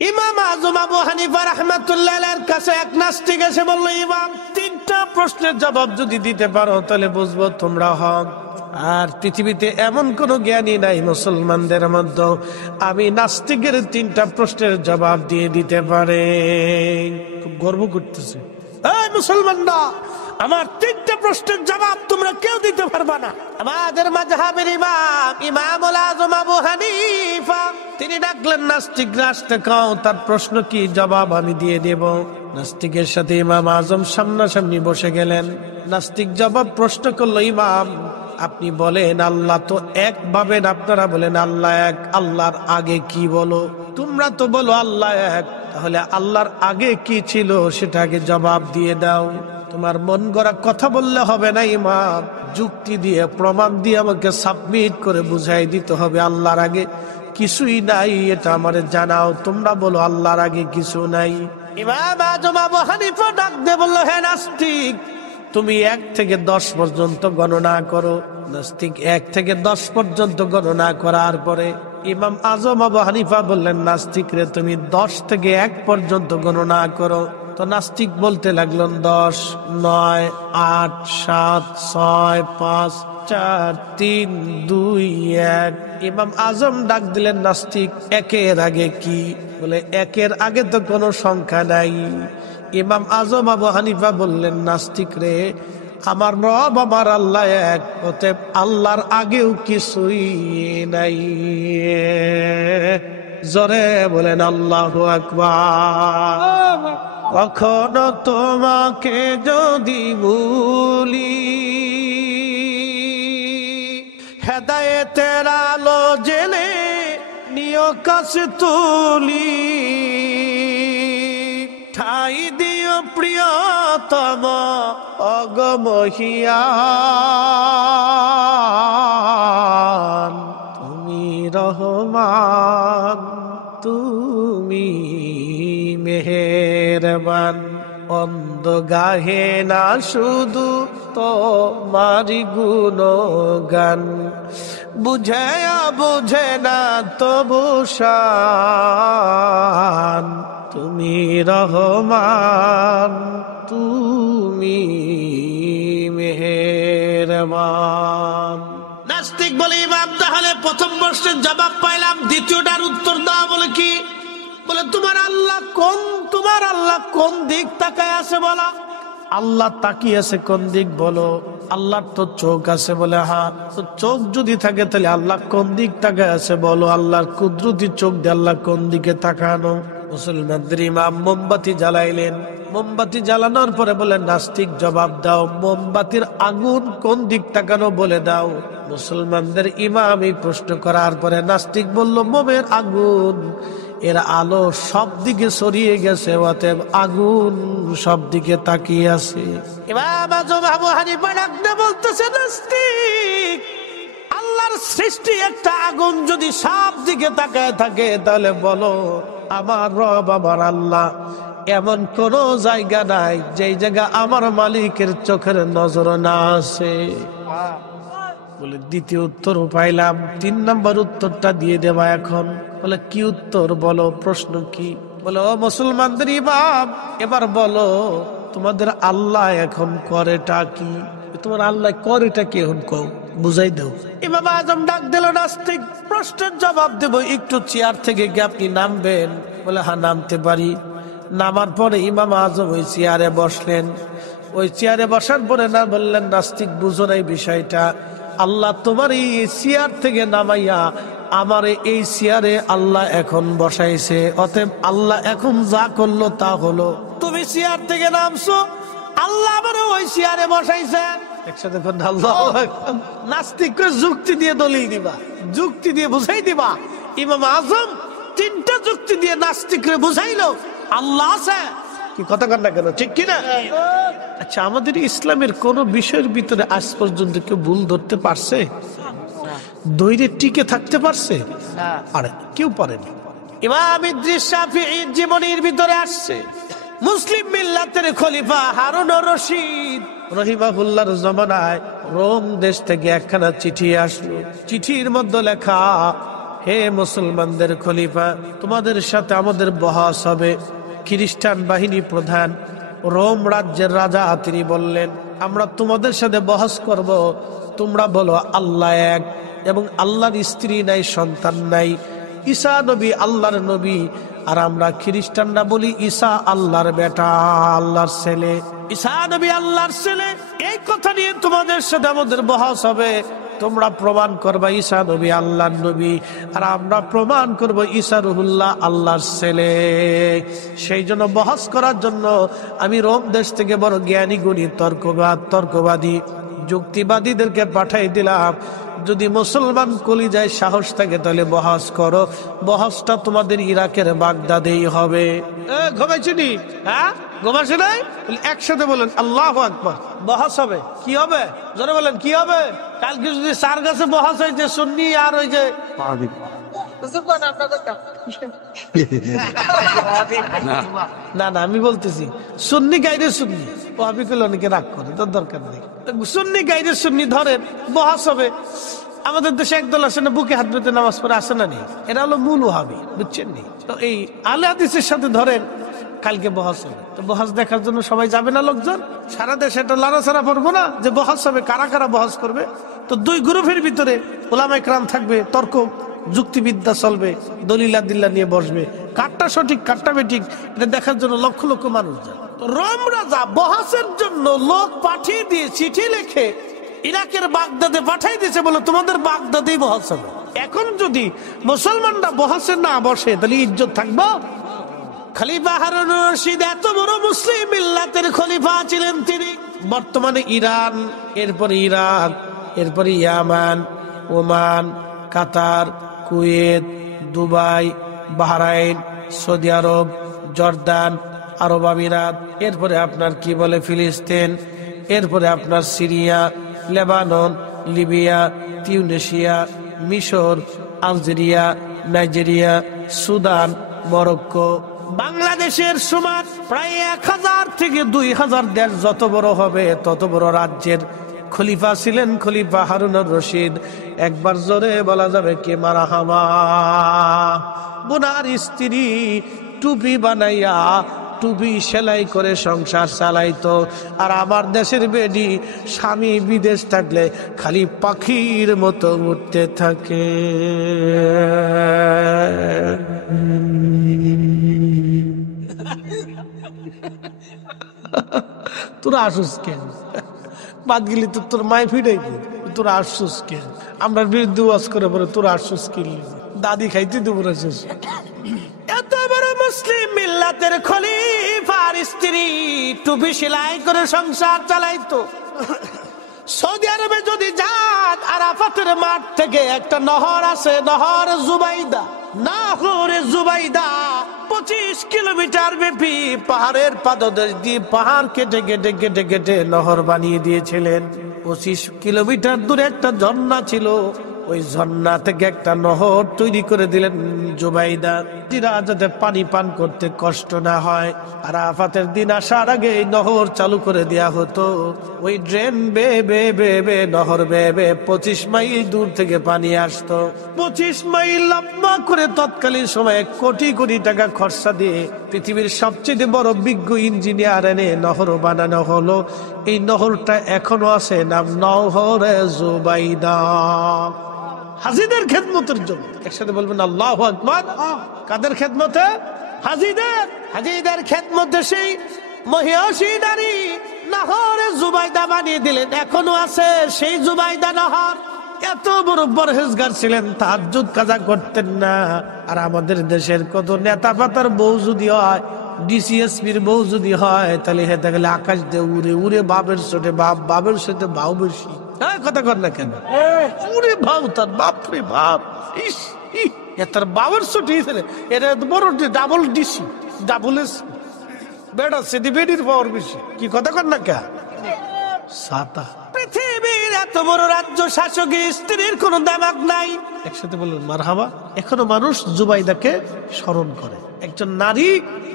ইমাম আজম আবু হানিফা রাহমাতুল্লাহ আলাইহির কাছে এক নাস্তিক এসে বলল, ইমাম, 3টা প্রশ্নের জবাব যদি দিতে পারো তাহলে বুঝবো তোমরা হক। আর পৃথিবীতে এমন কোন জ্ঞানী নাই মুসলমানদের মধ্যে আমি নাস্তিকের 3টা প্রশ্নের জবাব দিয়ে দিতে পারে। খুব গর্ব করতেছে, এই মুসলমানরা, আমার 3টা প্রশ্নের জবাব তোমরা কেউ দিতে পারবা না। আমাদের মাযহাবের ইমাম ইমামুল আযম আবু হানিফা তিনি ডাকলেন, নাস্তিকরা আসতে কও, তার প্রশ্ন কি জবাব আমি দিয়ে দেব। নাস্তিকের সাথে ইমাম আজম সামনাসামনি বসে গেলেন। নাস্তিক জবাব প্রশ্ন করলো, ইমাম আপনি বলেন আল্লাহ তো এক ভাবেন, আপনারা বলেন আল্লাহ এক, আল্লাহর আগে কি বলো? তোমরা তো বলো আল্লাহ এক, তাহলে আল্লাহর আগে কি ছিল সেটা আগে জবাব দিয়ে দাও। তোমার মন গড়া কথা বললে হবে না ইমাম, যুক্তি দিয়ে প্রমাণ দিয়ে আমাকে সাবমিট করে বুঝাই দিতে হবে আল্লাহর আগে কিছুই নাই, এটা আমারে জানাও। তোমরা বলো আল্লাহর আগে কিছু নাই। ইমাম আজম আবু হানিফা ডাক দিয়ে বলল, হে নাস্তিক, তুমি 1 থেকে 10 পর্যন্ত গণনা করো। নাস্তিক 1 থেকে 10 পর্যন্ত গণনা করার পরে ইমাম আজম আবু হানিফা বললেন, নাস্তিক রে, তুমি 10 থেকে 1 পর্যন্ত গণনা করো। তো নাস্তিক বলতে লাগলেন 10, 9, 8, 7, 6, 5, 4, 3, 2, 1। ইমাম আজম ডাক দিলেন, নাস্তিক, 1-এর আগে কি? বলে 1-এর আগে তো কোনো সংখ্যা নাই। ইমাম আজম আবু হানিফা বললেন, নাস্তিক রে, আমার রব আমার আল্লাহ এক, অতএব আল্লাহর আগেও কিছুই নাই। জোরে বলেন আল্লাহু আকবার। কখনো তোমাকে যদি ভুলি, হেদায়েতের আলো জেলে নিয় কাছে তুলি, ঠাই দিও প্রিয়তম অগমহিয়ান, তুমি রহমান, তুমি মেহেরবান। অন্ধ গাহে না শুধু তোমারি গুণগান, বুঝে বুঝে না তবু শান, তুমি রহমান, তুমি মেহেরবান। নাস্তিক বলে, ইমাম তাহলে প্রথম প্রশ্নের জবাব পাইলাম, দ্বিতীয়টার উত্তর দাও। বলে কি? বলে তোমার আল্লাহ কোন দিক তাকায় আছে বলা। আল্লাহ তাকিয়ে আছে কোন দিক বলো। আল্লাহর তো চোখ আছে। বলে হ্যাঁ, তো চোখ যদি থাকে তাহলে আল্লাহ কোন দিক তাকায় আছে বলো। আল্লাহর কুদরতি চোখ দিয়ে আল্লাহ কোন দিকে তাকানো। মুসলমানদের ইমাম মোমবাতি জ্বালাইলেন। মোমবাতি জ্বালানোর পরে বলে, নাস্তিক জবাব দাও, মোমবাতির আগুন কোন দিক তাকানো বলে দাও। মুসলমানদের ইমাম এই প্রশ্ন করার পরে নাস্তিক বলল, মোমের আগুন, এর আলো সব দিকে ছড়িয়ে গেছে, অতএব আগুন সব দিকে তাকিয়ে আছে। ইমাম আজম আবু হানিফা ডাকতে বলতেছে, নাস্তিক, আল্লাহর সৃষ্টি একটা আগুন যদি সব দিকে তাকায় থাকে, তাহলে বলো আমার রব আমার আল্লাহ এমন কোন জায়গা নাই যেই জায়গা আমার মালিকের চোখের নজর না আছে। বলে দ্বিতীয় উত্তর পাইলাম, 3 নম্বর উত্তরটা দিয়ে দেবা এখন। বলে কি উত্তর বলো, প্রশ্ন কি? বলে, ও মুসলমানদের ইমাম, এবার বলো তোমাদের আল্লাহ এখন করেটা কি? তোমার আল্লাহ করেটা কি এখন কও, বুঝাই দাও। ইমাম আজম ডাক দিল, নাস্তিক, প্রশ্নের জবাব দেব, একটু চেয়ার থেকে কি আপনি নামবেন? বলে হ্যাঁ, নামতে পারি। নামার পরে ইমাম আজম ওই চেয়ারে বসলেন। ওই চেয়ারে বসার পরে না বললেন, নাস্তিক, বুঝো না এই বিষয়টা, আল্লাহ তোমার এই চেয়ার থেকে নামাইয়া আমার এই চেয়ারে আল্লাহ এখন বসাইছে, অতএব আল্লাহ এখন যা করলো তা হলো। তুমি চেয়ার থেকে নামছো, আল্লাহ আমার ওই চেয়ারে বসাইছে। একসাথে আল্লাহ। নাস্তিক যুক্তি দিয়ে দলিল দিবা, যুক্তি দিয়ে বুঝাই দিবা। ইমাম আজম 3টা যুক্তি দিয়ে নাস্তিকরে বুঝাইলো আল্লাহ আছে। কি কথা কর না কেন, ঠিক কিনা? আচ্ছা, আমাদের ইসলামের কোন বিষয়ের ভিতরে আজ পর্যন্ত কেউ ভুল ধরতে পারছে? ধৈর্যে টিকে থাকতে পারছে? আরে কেউ পারেনি। ইমাম ইদ্রিস শাফিঈর জীবনীর ভিতরে আসছে, মুসলিম মিল্লাতের খলিফা হারুন রশিদ রহিমাহুল্লাহর জমানায় রোম দেশ থেকে একখানা চিঠি আসলো। চিঠির মধ্যে লেখা, হে মুসলমানদের খলিফা, তোমাদের সাথে আমাদের বহস হবে। খ্রিস্টান বাহিনী প্রধান রোম রাজ্যের রাজা তিনি বললেন, আমরা তোমাদের সাথে বহস করব। তোমরা বলো আল্লাহ এক এবং আল্লাহর স্ত্রী নাই, সন্তান নাই, ঈসা নবী আল্লাহর নবী। আর আমরা খ্রিস্টানরা বলি ঈসা আল্লাহর বেটা, আল্লাহর ছেলে, ঈসা নবী আল্লাহর ছেলে। এই কথা নিয়ে তোমাদের সাথে আমাদের বহস হবে। তোমরা প্রমাণ করবা ঈসা নবী আল্লাহর নবী, আর আমরা প্রমাণ করব ঈসা রুহুল্লাহ আল্লাহর ছেলে। সেই জন্য বহস করার জন্য আমি রোম দেশ থেকে বড় জ্ঞানী গুণী তর্কবাদী যুক্তিবাদীদেরকে পাঠাই দিলাম। যদি মুসলমান কলিজায় সাহস থাকে তাহলে বহস করো। বহসটা তোমাদের ইরাকের বাগদাদেই হবে। ঘুমাইছিনি? হ্যাঁ, ঘুমাইছে নাই? একসাথে বলেন আল্লাহু আকবার। বহস হবে। কি হবে? জোরে বলেন কি হবে? কালকে যদি চার গাছে বহস হয়েছে সুন্নি আর ওই যে না না আমি বলতেছি সুন্নি গাইরে সুন্নি, ওয়াহাবি করলে অনেকে রাগ করে, তোর দরকার নেই। সুন্নি গাইরে সুন্নি ধরেন, বহস হবে। আমাদের দেশে একদল আছে না, বুকে হাত পেতে নামাজ পড়ে, আসে না নেই? এরা হলো মূল ওয়াহাবি, বুঝছেন নি? তো এই আহলে হাদিসের সাথে ধরেন কালকে বহস হবে। তো বহস দেখার জন্য সবাই যাবে না লোকজন? সারা দেশে একটা লাড়াছাড়া পড়বো না যে বহস হবে, কারা কারা বহস করবে? তো দুই গ্রুপের ভিতরে ওলামায়ে কেরাম থাকবে, তর্ক যুক্তিবিদ্যা চলবে, দলিল-আদিল্লা নিয়ে বসবে, কারটা সঠিক কারটা বেঠিক এটা দেখার জন্য লক্ষ লক্ষ মানুষ যায়। তো রোম রাজা বহসের জন্য লোক পাঠিয়ে দিয়ে চিঠি লিখে ইরাকের বাগদাদে পাঠিয়ে দিয়েছে, বলে তোমাদের বাগদাদেই বহস হবে। এখন যদি মুসলমানরা বহসে না বসে তাহলে ইজ্জত থাকবো? খলিফা হারুন রশিদ এত বড় মুসলিম মিল্লাতের খলিফা ছিলেন তিনি। বর্তমানে ইরান, এরপরে ইরাক, এরপরে ইয়ামান, ওমান, কাতার, কুয়েত, দুবাই, বাহরাইন, সৌদি আরব, জর্দান, আরব আমিরাত, এরপরে আপনার কি বলে ফিলিস্তিন, এরপরে আপনার সিরিয়া, লেবানন, লিবিয়া, তিউনেশিয়া, মিশর, আলজেরিয়া, নাইজেরিয়া, সুদান, মরক্কো, বাংলাদেশের সমান প্রায় 1000 থেকে 2000 দেশ যত বড় হবে তত বড় রাজ্যের খলিফা ছিলেন খলিফা হারুনুর রশিদ। একবার জোরে বলা যাবে কে মারহাবা। বোনার স্ত্রী টুপি বানাইয়া টুপি সেলাই করে সংসার চালাইতো, আর আমার দেশের বেডি স্বামী বিদেশ থাকলে খালি পাখির মতো উঠতে থাকে। তোরা আসুস কেন? বাদ গেলি তো তোর মায় ফিরাইবি, তোরা আসুস কেন? আমরা বিরুদ্ধে ওয়াজ করে পরে তোরা আসুস কিনলি দাদি খাইতে দেবো। এত বড় মুসলিম মিল্লাতের খলিফার স্ত্রী টুপি সেলাই করে সংসার চালাইতো। সৌদি আরবে যদি যান, আরাফাতের মাঠ থেকে একটা নহর আছে, নহর জুবাইদা। নহরে জুবাইদা 25 কিলোমিটার ব্যাপী পাহাড়ের পাদদেশ দিয়ে পাহাড় কেটে কেটে কেটে কেটে নহর বানিয়ে দিয়েছিলেন। 25 কিলোমিটার দূরে একটা ঝর্ণা ছিল, ওই ঝর্ণা থেকে একটা নহর তৈরি করে দিলেন জুবাইদা, যাতে পানি পান করতে কষ্ট না হয়। আর আরাফাতের দিন আসার আগে এই নহর চালু করে দেয়া হতো। ওই ড্রেন বে বে বে বে নহর বে বে 25 মাইল দূর থেকে পানি আসতো। 25 মাইল লম্বা করে তৎকালীন সময়ে কোটি কোটি টাকা খরচা দিয়ে পৃথিবীর সবচেয়ে বড় বিজ্ঞ ইঞ্জিনিয়ার এনে নহর বানানো হলো। এই নহরটা এখনো আছে, নাম নহরে জুবাইদা। হাজিদের খেদমতের জন্য একসাথে বলবেন আল্লাহু আকবার। কাদের খেদমতে? হাজিদের। হাজিদের খেদমতে সেই মহিষী নারী নহরে জুবাইদা বানিয়ে দিলেন, এখনো আছে সেই জুবাইদা নহর। এত বড় পরহেজগার ছিলেন, তাহাজ্জুদ কাজা করতেন না। আর আমাদের দেশের কত নেতা পাতার বউ যদি হয়, ডিসিএসপির বউ যদি হয়, তাহলে হেতে গেলে আকাশ দিয়ে উড়ে উড়ে বাপের সাথে বাপের সাথে ভাও বেশি। হ্যাঁ, কথা কর না কেন? উড়ে ভাও তার বাপরে বাপ। তার বাবার ছুটি এটা বড় double DC, double AC bed আছে, বেডির পাওয়ার বেশি। কি কথা কর না কেন? সাতা পৃথিবীর এত বড় রাজ্য শাসকের স্ত্রীর কোন দামাক নাই। একসাথে বললেন মারহাবা। এখনো মানুষ জুবাইদাকে স্মরণ করে, একজন নারী,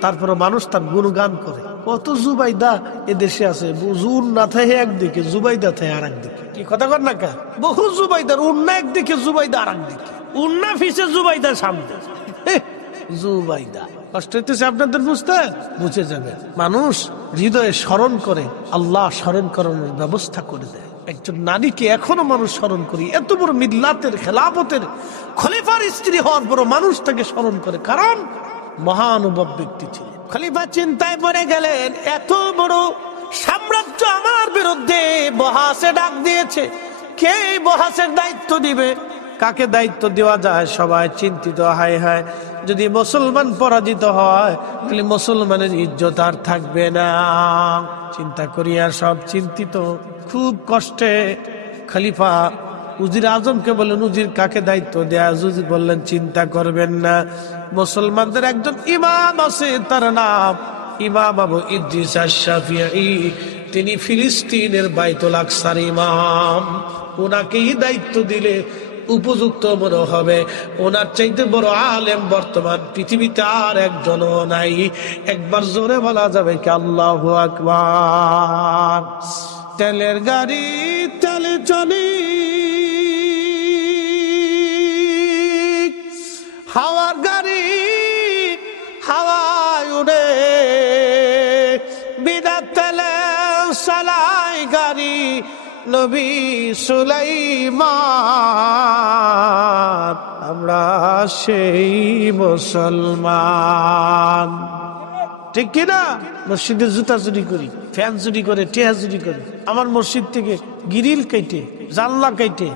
তারপরে মানুষ তার গুণগান করে। কত জুবাইদা এ দেশে আছে, জুন না থাকে একদিকে, জুবাইদা থাকে আর একদিকে। কি কথা কর না কা? বহু জুবাইদার উন্না একদিকে, জুবাইদা আর একদিকে। উন্না ফিসে জুবাইদা সামনে। জুবাইদা কষ্ট হইতেছে আপনাদের বুঝতে, বুঝে যাবে। মানুষ হৃদয়ে স্মরণ করে, আল্লাহ স্মরণ করানোর ব্যবস্থা করে দেয়। একজন নারীকে এখনো মানুষ স্মরণ করি, এত বড় মিল্লাতের খেলাফতের খলিফার স্ত্রী হওয়ার বড় মানুষ তাকে স্মরণ করে, কারণ মহানুভব ব্যক্তি ছিলেন। খলিফা চিন্তায় পড়ে গেলেন, এত বড় সাম্রাজ্য আমার বিরুদ্ধে বহাসে ডাক দিয়েছে, কে এই বহাসের দায়িত্ব দিবে, কাকে দায়িত্ব দেওয়া যায়? সবাই চিন্তিত, হায় হায় যদি মুসলমান পরাজিত হয় তাহলে মুসলমানের ইজ্জত আর থাকবে না। চিন্তা করিয়া সব চিন্তিত, খুব কষ্টে খলিফা উজির আজমকে বললেন, উজির কাকে দায়িত্ব দেয়া? উজির বললেন, চিন্তা করবেন না, মুসলমানদের একজন ইমাম আছে, তার নাম ইমাম আবু ইদ্রিস আশ-শাফিঈ, তিনি ফিলিস্তিনের বাইতুল আকসার ইমাম, ওনাকেই দায়িত্ব দিলে উপযুক্ত মনে হবে। ওনার চাইতে বড় আলেম বর্তমান পৃথিবীতে আর একজনও নাই। একবার জোরে বলা যাবে কি আল্লাহু আকবার। তেলের গাড়ি তেলে চলি, হাওয়ার গাড়ি হাওয়ায় উড়ে, বিনা তেলে চালাই গাড়ি নবী সুলাইমান, আমরা সেই মুসলমান। ঠিক কিনা? মসজিদে জুতা চুরি করি, ফ্যান চুরি করে, টেহা চুরি করে, আমার মসজিদ থেকে গিরিল কেটে, জানলা কেটে,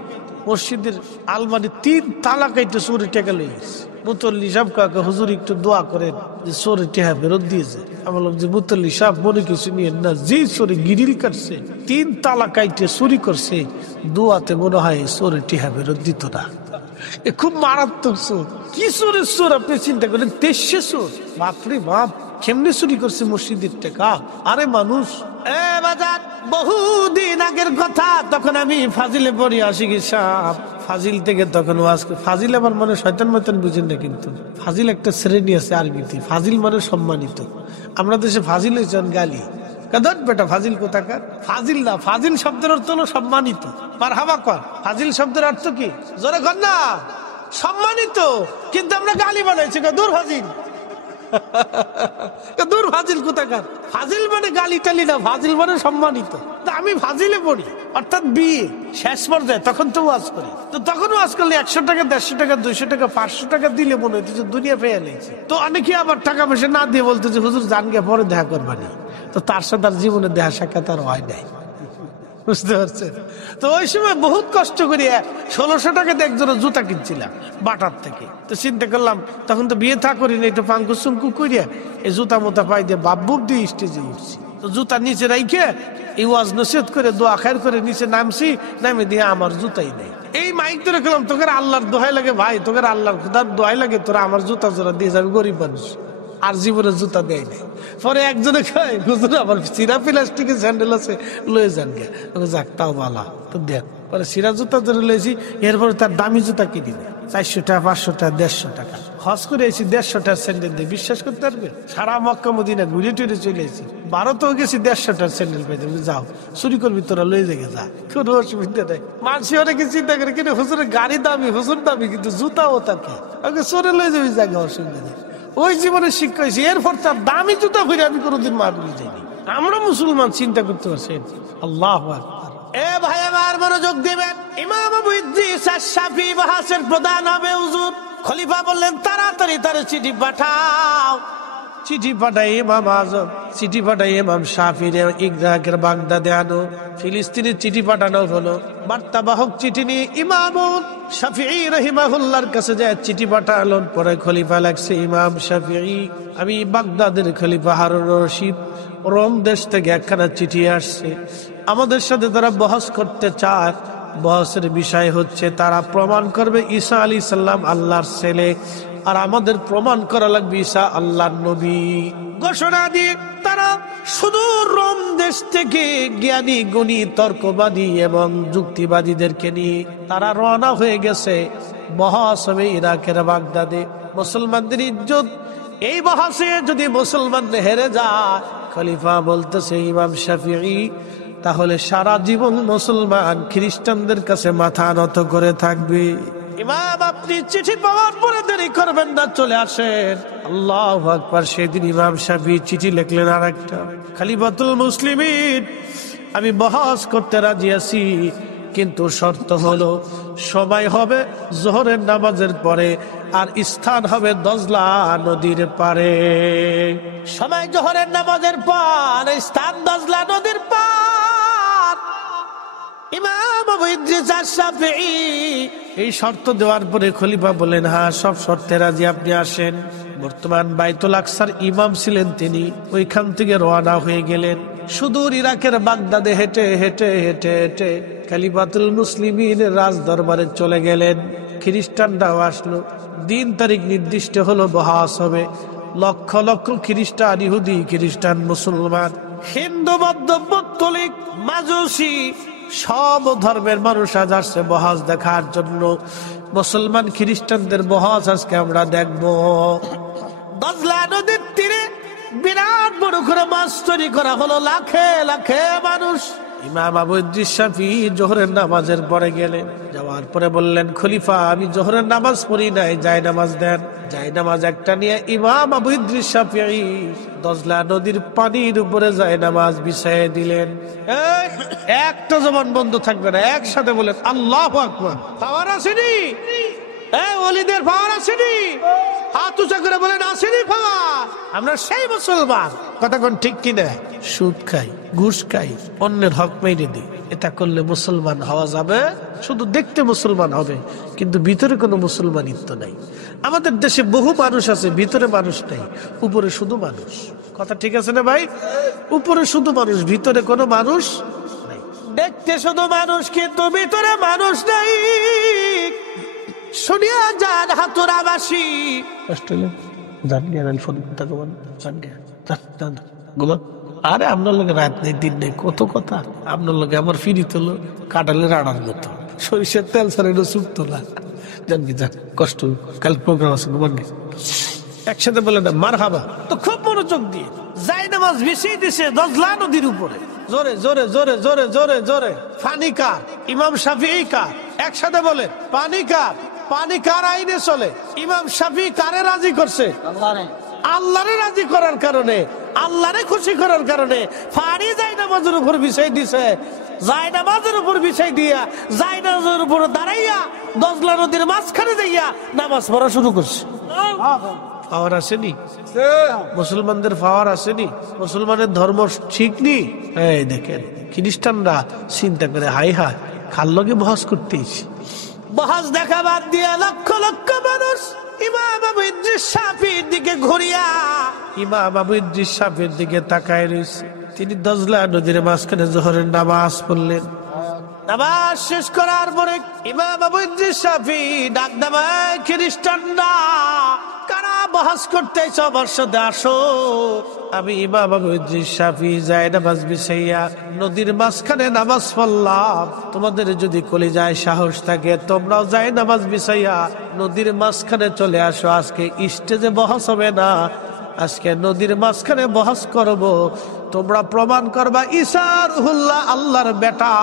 মসজিদের আলমারি 3 তালা কেটে চোরে টেকা লই গেছে। মুতল্লি সাহেব কাকে, হুজুর একটু দোয়া করেন যে চোরে টেহা ফেরত দিয়েছে। আমি বললাম যে মুতল্লি সাহেব মনে কিছু নিয়ে না, যে চোরে গিরিল কাটছে, 3 তালা কাইটে চুরি করছে, দোয়াতে মনে হয় চোরে টেহা ফেরত দিত না। এ খুব মারাত্মক চোর। কি চোরের চোর আপনি চিন্তা করেন? 23 চোর, বাপরে বাপ, কেমনে চুরি করছে মসজিদের টাকা? আরে মানুষ, বাজার বহুদিন আগের কথা, তখন আমি ফাজিলে পড়ি আসি কি সাপ, ফাজিল থেকে তখন ফাজিল আমার মানে শয়তান ময়তান বুঝেন না, কিন্তু ফাজিল একটা শ্রেণী আছে আরবিতে, ফাজিল মানে সম্মানিত। আমরা দেশে ফাজিল হয়েছেন গালি, কাদর বেটা ফাজিল কোথাকার। ফাজিল না, ফাজিল শব্দের অর্থ হলো সম্মানিত। মারহাবা কর, ফাজিল শব্দের অর্থ কি? জোরে কর না, সম্মানিত। কিন্তু আমরা গালি বানাইছি, দূর ফাজিল, দূর ফাজিল কোথাকার। ফাজিল মানে গালি টালি না, ফাজিল মানে সম্মানিত। আমি ফাজিলে পড়ি, অর্থাৎ বিয়ে শেষ পর্যায়ে, তখন তো ওয়াজ করি। তো তখন ওয়াজ করলে 100 টাকা, 150 টাকা, 200 টাকা, 500 টাকা দিলে মনে হইতে যে দুনিয়া পেয়ে নিয়েছে। তো অনেকে আবার টাকা পয়সা না দিয়ে বলতে যে হুজুর জান গে, পরে দেখা করবানি। তো তার সাথে তার জীবনে দেখা সাক্ষাৎ আর হয় নাই, বুঝতে পারছেন? তো ওই সময় বহুত কষ্ট করিয়া 1600 টাকাতে একজনের জুতা কিনছিলাম বাটার থেকে। তো চিন্তা করলাম, তখন তো বিয়ে থা করি না, একটু পাঙ্কু চুঙ্কু করিয়া এই জুতা মোতা পাই দিয়ে বাবুব দিয়ে স্টেজে উঠছি। তো জুতা নিচে রাইখে এই ওয়াজ নসিহত করে দোয়া খায়ের করে নিচে নামছি, নামে দিয়ে আমার জুতাই নেই। এই মাইক ধরে গেলাম, তোকে আল্লাহর দোহাই লাগে ভাই, তোকে আল্লাহর খুদার দোহাই লাগে, তোরা আমার জুতা জোড়া দিয়ে যাবে, গরিব মানুষ, আর জীবনে জুতা দেয় নাই। পরে একজনে কয়, হুজুর আমার চিরা প্লাস্টিকের স্যান্ডেল আছে, লয়ে যান গে। যাক, তাও বালা, তো দেন। পরে সিরা জুতা ধরে লয়েছি, এরপরে তার দামি জুতা কিনি না, 400 টাকা, 500 টাকা, 150 টাকা। হজ করে এসেছি 150 টাকার স্যান্ডেল দিয়ে, বিশ্বাস করতে পারবে? সারা মক্কা মদিনা ঘুরে টুরে চলে এসেছি, ভারতেও গেছি 150 টাকার স্যান্ডেল পাইতে। যাও চুরি করবি তোরা, লয়ে যাগে, যা, কোনো অসুবিধা নেই। মানুষ অনেকে চিন্তা করে, কিন্তু হুজুরের গাড়ি দামি, হুজুর দামি, কিন্তু জুতাও তাকে চোরে লয়ে যাবি, জায়গা, অসুবিধা নেই। ওই জীবনে শিক্ষা হয়েছে। এরপর তার দামি জুতা ফিরে আমি কোনোদিন মাহফিলে যাইনি। আমরা মুসলমান, চিন্তা করতে পারছেন? আল্লাহু আকবার। এ ভাই আমার মনোযোগ দিবেন, ইমাম আবু ইদ্রিস আশ-শাফিঈ বহাসের প্রধান হবে হুজুর। খলিফা বললেন, তাড়াতাড়ি তার চিঠি পাঠাও। চিঠি পাঠাই ইমাম আজম, চিঠি পাঠাই ইমাম শাফিঈ ইরাকের বাগদাদে আনো। ফিলিস্তিনের চিঠি পাঠানো হলো। বার্তাবাহক চিঠি নিয়ে ইমাম শাফিঈ রাহিমাহুল্লাহর কাছে যায় চিঠি পাঠালেন। পরে খলিফা লাগছে, ইমাম শাফিঈ, আমি বাগদাদের খলিফা হারুন রশিদ, রোম দেশ থেকে একখানা চিঠি আসছে, আমাদের সাথে তারা বহস করতে চায়। বহসের বিষয় হচ্ছে তারা প্রমাণ করবে ঈসা আলাইহিস সালাম আল্লাহর ছেলে, আর আমাদের প্রমাণ করা লাগবে ঈসা আল্লাহর নবী। ঘোষণা দিয়ে তারা সুদূর রোম দেশ থেকে জ্ঞানী গুণী তর্কবাদী এবং যুক্তিবাদীদেরকে নিয়ে তারা রওনা হয়ে গেছে। বহস হবে ইরাকের বাগদাদে। মুসলমানদের ইজ্জত এই বহসে যদি মুসলমান হেরে যায়, খলিফা বলতেছে ইমাম শাফিঈ, তাহলে সারা জীবন মুসলমান খ্রিস্টানদের কাছে মাথা নত করে থাকবে। ইমাম আপনি চিঠি পাওয়ার পরে দেরি করবেন না, চলে আসেন। আল্লাহু আকবার। সেদিন ইমাম শাফিঈ চিঠি লিখলেন আরেকটা, খলিফাতুল মুসলিমিন আমি বহস করতে রাজি আছি, কিন্তু শর্ত হলো সময় হবে যোহরের নামাজের পরে, আর স্থান হবে দজলা নদীর পারে। সময় যোহরের নামাজের পর, স্থান দজলা নদীর পার। ইমাম আবু ইদ্রিস আশ-শাফিঈ এই শর্ত দেওয়ার পরে খলিফা বলেন, হ্যাঁ সব শর্তে রাজি, আপনি আসেন। বর্তমান বাইতুল আকসার ইমাম ছিলেন তিনি, ওইখান থেকে রওনা হয়ে গেলেন সুদূর ইরাকের বাগদাদে হেঁটে হেঁটে হেঁটে হেঁটে খলিফাতুল মুসলিমিনের রাজ দরবারে চলে গেলেন। খ্রিস্টানরাও আসলো, দিন তারিখ নির্দিষ্ট হলো, বহাস হবে। লক্ষ লক্ষ খ্রিস্টান, ইহুদি খ্রিস্টান, মুসলমান, হিন্দু, বৌদ্ধ, পৌত্তলিক, মাজুসি, সব ধর্মের মানুষ আজ আসছে বহাস দেখার জন্য। মুসলমান খ্রিস্টানদের বহাস আজকে আমরা দেখব। দজলা নদীর তীরে বিরাট বড় করে মাছ তৈরি করা হলো, লাখে লাখে মানুষ। ইমাম আবু ইদ্রিস শাফিঈ যোহরের নামাজের পরে গেলেন, যাওয়ার পরে বললেন, খলিফা আমি যোহরের নামাজ পড়ি নাই, জায় নামাজ দেন। জায় নামাজ একটা নিয়ে ইমাম আবু ইদ্রিস শাফিঈ দজলা নদীর পানির উপরে জায় নামাজ বিছাইয়ে দিলেন। একটা জবান বন্ধ থাকবে না, একসাথে বলেন আল্লাহু আকবার। পাওয়ার আসেনি? ওলিদের পাওয়ার আসেনি? হাত উঁচা করে বলেন আসেনি পাওয়ার? আমরা সেই মুসলমান, কথা কোন ঠিক কিনা? সুদ খাই, ঘুষ খাই, অন্যের হক মেরে দিই, এটা করলে মুসলমান হওয়া যাবে? শুধু দেখতে মুসলমান হবে, কিন্তু ভিতরে কোনো মুসলমানিত্ব নাই। আমাদের দেশে বহু মানুষ আছে, ভিতরে মানুষ নাই, উপরে শুধু মানুষ। কথা ঠিক আছে না ভাই? উপরে শুধু মানুষ, ভিতরে কোনো মানুষ নাই। দেখতে শুধু মানুষ, কিন্তু ভিতরে মানুষ নাই। শুনিয়া যান হাতুরাবাসী, আরে আপনার লোক রাত নেই দিন নেই, কত কথা। আপনার লোক আমার ফিরি তোলো কাটালের আড়ার মতো, সরিষার তেল ছাড়া চুপ তোলা। জানবি যান, কষ্ট, কাল প্রোগ্রাম আছে, ঘুমানবি। একসাথে বলে না মার হাবা। তো খুব মনোযোগ দিয়ে যাই নামাজ বিছিয়ে দিছে দজলা নদীর উপরে, জোরে জোরে জোরে জোরে জোরে জোরে। পানি কার? ইমাম শাফিঈ কার? একসাথে বলে পানি কার? পানি কার আইনে চলে? ইমাম শাফিঈ কারে রাজি করছে? আল্লাহরে রাজি করার কারণে, আল্লাহরে খুশি করার কারণে পানি যাই নামাজের উপর বিছাই দিছে। যাই নামাজের উপর বিছাই দিয়া যাই নামাজের উপর দাঁড়াইয়া দজলা নদীর মাঝখানে যাইয়া নামাজ পড়া শুরু করছে। পাওয়ার আসেনি? মুসলমানদের পাওয়ার আসেনি? মুসলমানের ধর্ম ঠিক নেই? এই দেখেন খ্রিস্টানরা চিন্তা করে, হাই হাই খাল লগে বহাস করতেছি। বহাস দেখা বাদ দিয়ে লক্ষ লক্ষ মানুষ ইমাম আবু ইদ্রিস শাফিঈর দিকে ঘুরিয়া ইমাম আবু ইদ্রিস শাফিঈর দিকে তাকায় রয়েছে। তিনি দজলা নদীর মাঝখানে যোহরের নামাজ পড়লেন। নামাজ শেষ করার পরে ইমাম আবু ইদ্রিস শাফিঈ ডাক দেয়, খ্রিস্টানরা কারা বহাস করতেছ আমার সাথে আসো। আমি ইমাম আবু ইদ্রিস শাফিঈ যাই নামাজ বিছাইয়া নদীর মাঝখানে নামাজ পড়লাম। তোমাদের যদি কলিজায় সাহস থাকে তোমরাও যাই নামাজ বিছাইয়া নদীর মাঝখানে চলে আসো। আজকে স্টেজে বহাস হবে না, আজকে নদীর মাঝখানে বহাস করব। তোমরা প্রমাণ করবা ঈসা রুহুল্লাহ আল্লাহর বেটা,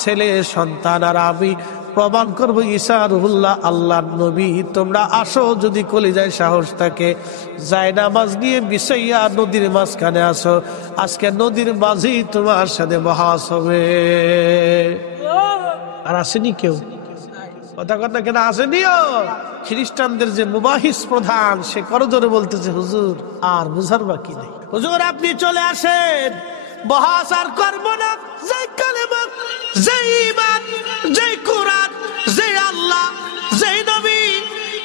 ছেলে সন্তান, আর আমি প্রমাণ করবো ঈসা রুহুল্লাহ আল্লাহর নবী। তোমরা আসো যদি কলিজায় সাহস থাকে, যাই নামাজ নিয়ে বিছাইয়া নদীর মাঝখানে আসো। আজকে নদীর মাঝেই তোমার সাথে বহাস হবে। আর আসেনি কেউ? কথা কথা কেন আসেনিও? খ্রিস্টানদের যে মুবাহিস প্রধান, সে করজোরে বলতেছে, হুজুর আর বুঝার বাকি নেই, হুজুর আপনি চলে আসেন, বহাস আর করবো না। যেই কালেমা, যেই ঈমান, যেই কোরআন, যেই আল্লাহ, যেই নবী,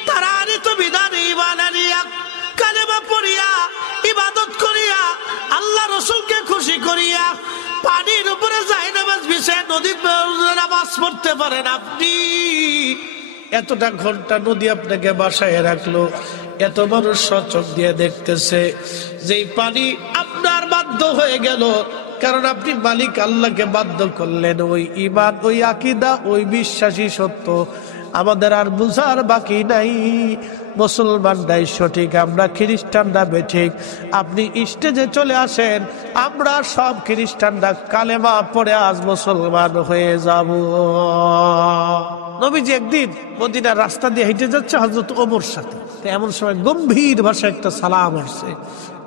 তার আনিত বিধানে ঈমান আনিয়া কালেমা পড়িয়া ইবাদত করিয়া আল্লাহ রসুলকে খুশি করিয়া পানির উপরে যাই নামাজ বিছায় নদী নামাজ পড়তে পারেন আপনি। এতটা ঘন্টা নদী আপনাকে বাসায় রাখলো, এত মানুষ সচক দিয়ে দেখতেছে, যেই পানি আপনার বাধ্য হয়ে গেল, কারণ আপনি মালিক আল্লাহকে বাধ্য করলেন। ওই ঈমান, ওই আকীদা, ওই বিশ্বাসী সত্য আমাদের আর বুঝার বাকি নাই। মুসলমানরাই সঠিক, আমরা খ্রিস্টানরা বেঠিক। আপনি স্টেজে চলে আসেন, আমরা সব খ্রিস্টানরা কালেমা পড়ে আজ মুসলমান হয়ে যাব। নবীজি একদিন মদিনার রাস্তা দিয়ে হেঁটে যাচ্ছে হযরত ওমর সাথে। তো এমন সময় গম্ভীর ভাষায় একটা সালাম আসছে।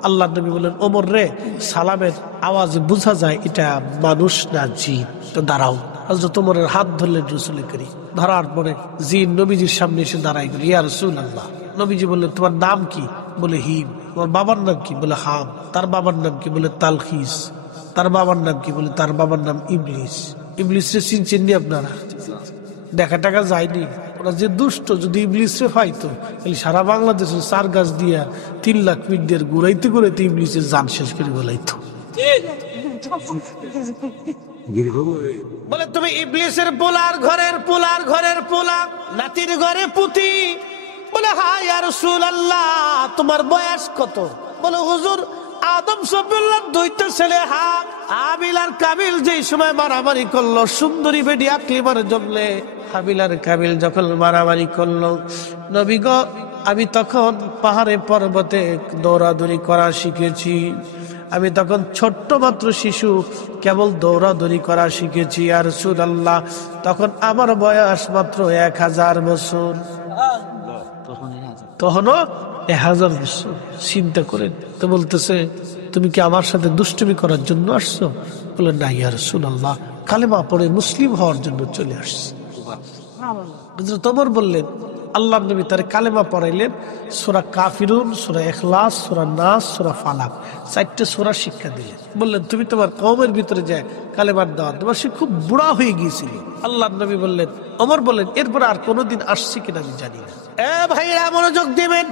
আল্লাহ নবী বললেন, ওমর রে, সালামের আওয়াজে বোঝা যায় এটা মানুষ না জিন, তো দাঁড়াও। হযরত ওমরের হাত ধরলেন রাসূল করিম। ধরার পরে জিন নবীজির সামনে এসে দাঁড়াই গেল। ইয়া রাসূলুল্লাহ। নবীজি বললেন, তোমার নাম কি? বলে হিম। তোমার বাবার নাম কি? বলে হাম। তার বাবার নাম কি? বলে তালখিস। তার বাবার নাম কি? বলে তার বাবার নাম ইবলিস। ইবলিসে চিনছেন আপনারা? দেখা টাকা যায়নি। ওরা যে দুষ্ট, যদি ইবলিসে পাইতো তাহলে সারা বাংলাদেশের 4 গাছ দিয়া 3 লাখ মিট দিয়ে ঘুরাইতে ঘুরাইতে ইবলিসের জান শেষ করে বলাইতো। বলে তুমি ইবলিসের পোলার ঘরের পোলার ঘরের পোলা, নাতির ঘরে পুতি। বলে হ্যাঁ ইয়া রাসূলুল্লাহ, তোমার বয়স কত? বলে হুজুর, আদম সফিউল্লাহ 2টা ছেলে হাবিল আর কাবিল যেই সময় মারামারি করলো, সুন্দরী বেডি আকলিমার জমলে হাবিল আর কাবিল যখন মারামারি করলো, নবী গো আমি তখন পাহাড়ে পর্বতে দৌড়াদৌড়ি করা শিখেছি। আমি তখন ছোট্ট মাত্র শিশু, কেবল দৌড়াদৌড়ি করা শিখেছি। আর রাসূলুল্লাহ তখন আমার বয়স মাত্র 1000 বছর। তখনও 1000 বছর। চিন্তা করেন। তো বলতেছে, তুমি কি আমার সাথে দুষ্টুমি করার জন্য আসছো? বলে না ইয়া রাসূলুল্লাহ, কালেমা পড়ে মুসলিম হওয়ার জন্য চলে আসছে। হযরত ওমর বললেন, আল্লাহ নবী তার কালেমা পড়াইলেন। সূরা কাফিরুন, সূরা ইখলাস, সূরা নাস, সূরা ফালাক, 4টে সূরা শিক্ষা দিলেন। বললেন, তুমি তোমার কওমের ভিতরে যায় কালেমার দাওয়াত দেবা। সে খুব বুড়া হয়ে গিয়েছিল। আল্লাহ নবী বললেন, ওমর বললেন, এরপর আর কোনোদিন আসছে কিনা আমি জানি না। ভাইরা মনোযোগ দিবেন।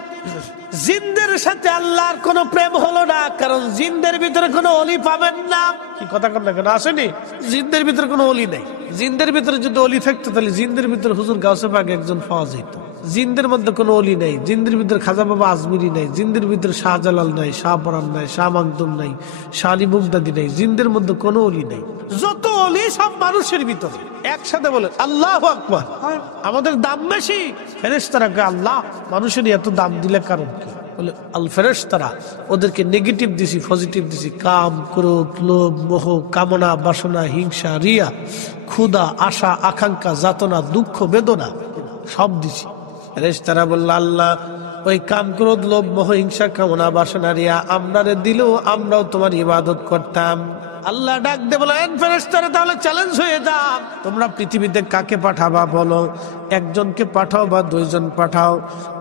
জিনদের সাথে আল্লাহর কোনো প্রেম হলো না, কারণ জিনদের ভিতরে কোনো অলি পাবেন না। কি কথা কন না কেন? আসেনি? জিনদের ভিতরে কোনো অলি নাই। জিনদের ভিতরে যদি অলি থাকতো তাহলে জিনদের ভিতরে হুজুর গাউসে পাক একজন পাওয়া যেত। জিনদের মধ্যে কোনো অলি নাই। জিনদের ভিতরে খাজা বাবা আজমিরি নাই। জিনদের ভিতরে শাহজালাল নাই, শাহপরান নাই, শাহ মাকদুম নাই, শাহ আলী মুগদাদি নাই। জিনদের মধ্যে কোনো অলি নাই। যত অলি সব মানুষের ভিতরে। একসাথে বলে আল্লাহু আকবার। আমাদের দাম বেশি। ফেরেশতারা কয়, আল্লাহ মানুষের এত দাম দিলে কারণ কি? বলে আল ফেরেশতারা ওদেরকে নেগেটিভ দিছি, পজিটিভ দিছি। কাম, ক্রোধ, লোভ, মোহ, কামনা, বাসনা, হিংসা, রিয়া, ক্ষুধা, আশা, আকাঙ্ক্ষা, যাতনা, দুঃখ, বেদনা সব দিছি। ফেরেশতারা বলল, আল্লাহ ওই কাম, ক্রোধ, লোভ, মোহ, হিংসা, কামনা, বাসনা, রিয়া আমরারে দিলেও আমরাও তোমার ইবাদত করতাম। আল্লাহ ডাক দে বলেন, ফেরেশতারা তাহলে চ্যালেঞ্জ হয়ে যান, তোমরা পৃথিবীতে কাকে পাঠাবা বলো? একজনকে পাঠাও বা 2 জন পাঠাও,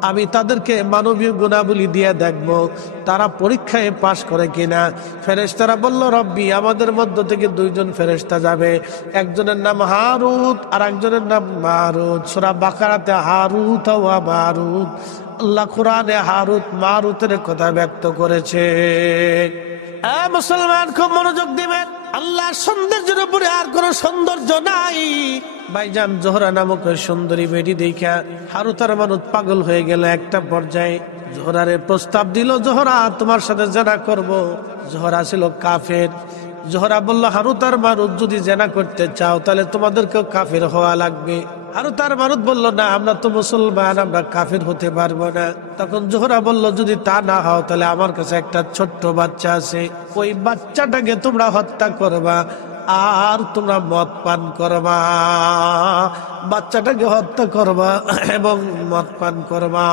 আমি তাদেরকে মানবীয় গুণাবলী দিয়ে দেখব তারা পরীক্ষায় পাশ করে কিনা। ফেরেশতারা বলল, রব্বি আমাদের মধ্য থেকে 2 জন ফেরেশতা যাবে। একজনের নাম হারুত আর একজনের নাম মারুত। সূরা বাকারাতে হারুত ওয়া মারুত, আল্লাহ কোরআনে হারুত মারুতের কথা ব্যক্ত করেছে। মুসলমান খুব মনোযোগ দিবেন। আল্লাহর সৌন্দর্যের উপরে আর কোন সৌন্দর্য নাই। ভাইজান জোহরা নামক সুন্দরী বেটি দেখা হারুত আর মারুত পাগল হয়ে গেল। একটা পর্যায়ে জোহরারে প্রস্তাব দিল, জোহরা তোমার সাথে জেনা করব। জোহরা ছিল কাফের। জোহরা বলল, হারুত আর মারুত যদি জেনা করতে চাও তাহলে তোমাদেরকেও কাফের হওয়া লাগবে। হারুত আর মারুত বলল, না আমরা তো মুসলমান, আমরা কাফের হতে পারবো না। তখন জোহরা বলল, যদি তা না হও তাহলে আমার কাছে একটা ছোট্ট বাচ্চা আছে, ওই বাচ্চাটাকে তোমরা হত্যা করবা আর তোমরা মদ পান করবা। বাচ্চাটাকে হত্যা করবা এবং মদ পান করবা।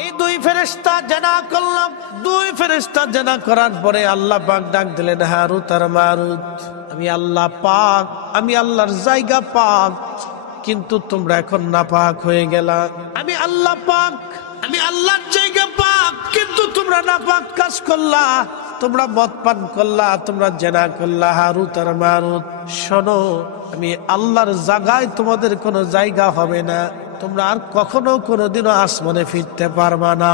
এই 2 ফেরেশতা জানা করলাম। 2 ফেরেশতা জানা করার পরে আল্লাহ পাক ডাক দিলেন, হারুত আর মারুত আমি আল্লাহ পাক, আমি আল্লাহর জায়গা পাক, কিন্তু তোমরা এখন নাপাক হয়ে গেলা। আমি আল্লাহ পাক, আমি আল্লাহর জায়গা পাক, কিন্তু তোমরা নাপাক কাজ করলা, তোমরা মদ পান করলা, তোমরা জেনা করলা। হারুত আর মারুত শোনো, আমি আল্লাহর জায়গায় তোমাদের কোনো জায়গা হবে না। তোমরা আর কখনো কোনোদিনও আসমানে ফিরতে পারবা না।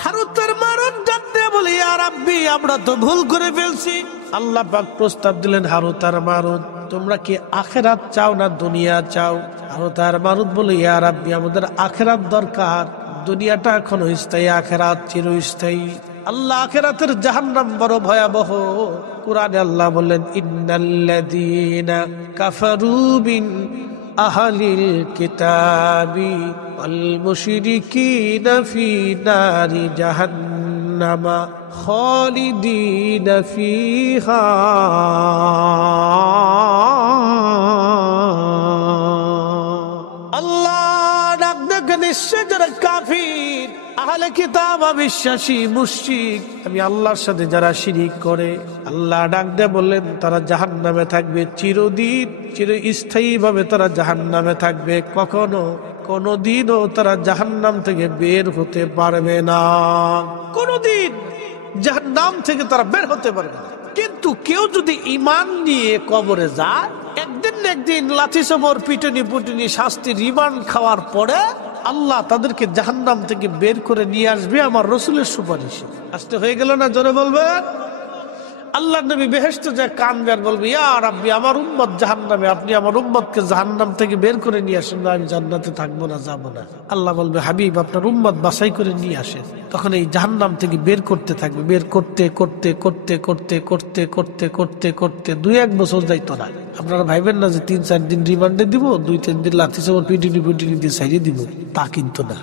হারুত আর মারুত ডাকতে বলি, ইয়া রাব্বি আমরা তো ভুল করে ফেলছি। আল্লাহ পাক প্রস্তাব দিলেন, হারুত আর মারুত তোমরা কি আখিরাত চাও না দুনিয়া চাও? হারুত আর মারুত বলে, ইয়া রাব্বি আমাদের আখিরাত দরকার, দুনিয়াটা এখনো স্থায়ী, আখিরাত চিরস্থায়ী। আল্লাহ আখিরাতের জাহান্নাম বড় ভয়াবহ। কুরআনে আল্লাহ বললেন, ইন্নাল্লাযীনা কাফারু বিন আহলিল কিতাবি ওয়াল মুশরিকিনা ফি নারি জাহান্নামা খালিদিনা ফিহা কিতাব অবিশ্বাসী মুশরিক, আমি আল্লাহর সাথে যারা শিরিক করে, আল্লাহ ডাক দিয়ে বললেন তারা জাহান্নামে থাকবে চিরদিন, চিরস্থায়ী ভাবে তারা জাহান্নামে থাকবে, কখনো কোনদিনও তারা জাহান্নাম থেকে বের হতে পারবে না, কোনদিন জাহান্নাম থেকে তারা বের হতে পারবে না। কিন্তু কেউ যদি ঈমান নিয়ে কবরে যায়, একদিন না একদিন লাঠি চাবর পিটনি পুটনি শাস্তি রিমান্ড খাওয়ার পরে আল্লাহ তাদেরকে জাহান্নাম থেকে বের করে নিয়ে আসবে আমার রসুলের সুপারিশে। আসতে হয়ে গেল না? জোরে বলবেন। আল্লাহ নবী বেহেশতে যায় কাঁদবে আর বলবে, ইয়া রাব্বি, আমার উম্মত জাহান্নামে, আপনি আমার উম্মতকে জাহান্নাম থেকে বের করে নিয়ে আসেন, না আমি জান্নাতে থাকবো না, যাবো না। আল্লাহ বলবে, হাবিব আপনার উম্মত বাছাই করে নিয়ে আসেন। তখন এই জাহান্নাম থেকে বের করতে থাকবে, বের করতে করতে করতে করতে করতে করতে করতে করতে 2-1 বছর যাইতো না। আপনারা ভাইবেন না যে 3-4 দিন রিমান্ডে দিব, 2-3 দিন লাঠি চাবর পিটিনি পুটিনি দিয়ে সাইডে দিব, তা কিন্তু না,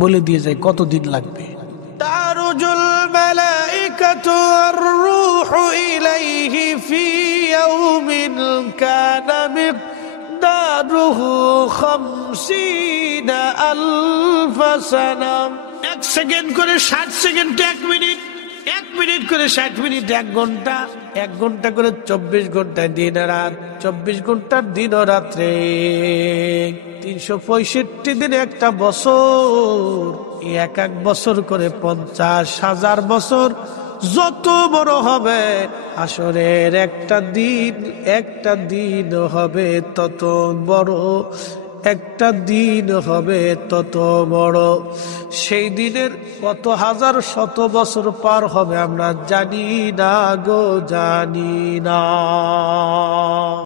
বলে দিয়ে যায় কতদিন লাগবে। তারুজুল মালাইকাতু ওয়ার রূহু ইলাইহি ফি ইয়াউমিন কানা মিকদারুহু 50 আলফ সানা। 1 সেকেন্ড করে 60 সেকেন্ড 1 মিনিট, 1 মিনিট করে 60 মিনিট 1 ঘন্টা, 1 ঘন্টা করে 24 ঘন্টায় দিন রাত, 24 ঘন্টার দিন ও রাত্রে, 365 দিন একটা বছর, এক এক বছর করে 50,000 বছর। যত বড় হবে হাসরের একটা দিন হবে তত বড়, একটা দিন হবে তত বড়। সেই দিনের কত হাজার শত বছর পার হবে আমরা জানি না গো, জানি না।